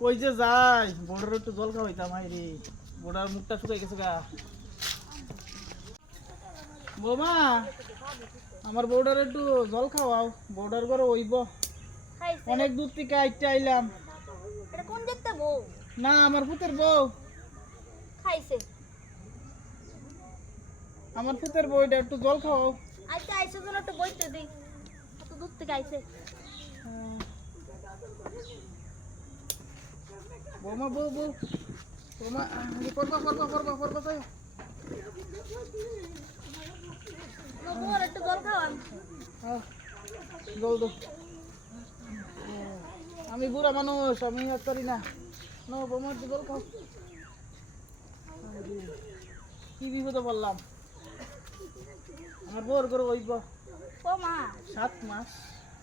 কই যে যাই? বোর্ডার একটু জল খাওয়াইতাম রে বোর্ডার মুখটা শুকাই গেছে গা। বৌমা আমার বোর্ডার একটু জল খাওয়াও বোর্ডার করে ওইব অনেক দূর থেকে আইতে আইলাম। কোন দেখতে বউ না আমার পুতের বউ খাইছে। আমার পুতের বউটা একটু জল খাওয়াও আইতে আইসে জন্য একটু বইতে দিই। এত দূর থেকে আইছে। বৌমা বউ বউ। বৌমা আহ, করবা করবা করবা করবা চাই বউর একটু জল খাওয়ান। আহ, জল দো। আমি বুড়া মানুষ আমি আর পারি না। নো বৌমা একটু জল খাও। কি বিপদে বললাম আমার বউর করে ওইব ও মা। সাত মাস।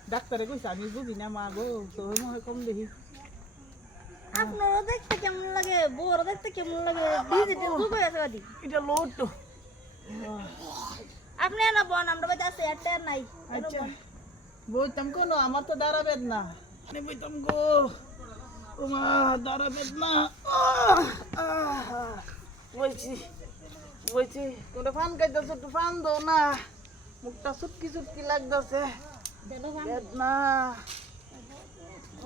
ডাক্তারে কইছে আমি বুঝি না মা গো তোর মনে কম দেখি। আপনারও দেখতে কেমন লাগে? বউর দেখতে কেমন লাগে? ডিজিটাল যুগ হয়ে গেছে এটা তো আপনি না বোন আমরা বাড়িতে আছে একটা নাই। আচ্ছা। বইতাম কোনো আমার তো দাঁড়াবে না আমি বইতাম গো ও মা দাঁড়াবে না আহ, আহ, বলছি বলছি তোমরা ফান খাইতেছো একটু ফান দাও না। মুখটা চুটকি চুটকি লাগতেছে। না।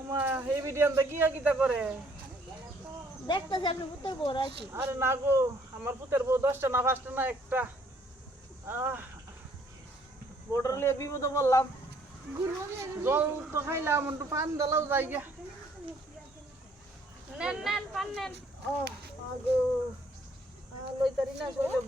মা এই ভিডিওটা কি কিতা করে? দেখতেছি আপনি পুত্র বউর আছি আরে না গো আমার পুতের বউ দশটা না পাঁচটা না একটা। আহ বোর্ডার লিয়ে বিপদে বললাম জল তো খাইলাম একটু পান দিলাও যাই গা নেন নেন পান নেন। ও আগো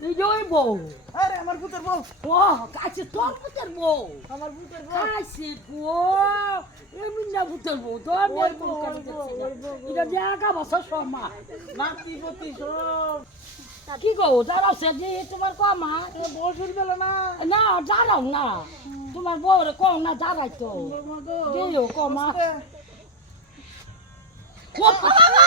তুই বউ। আরে আমার পুতের বউ। ও কাছে তোর পুতের বউ। আমার পুতের বউ। কাছে গো এমনি না পুতের বউ তো আমি না। এটা যে একা বছর সময় সব। কি গো দাঁড়াও সে যে তোমার কমা বউ শুনবে না। না দাঁড়াও না। তোমার বউরে কম না দাঁড়াই তো। দিও কমা ও বাবা!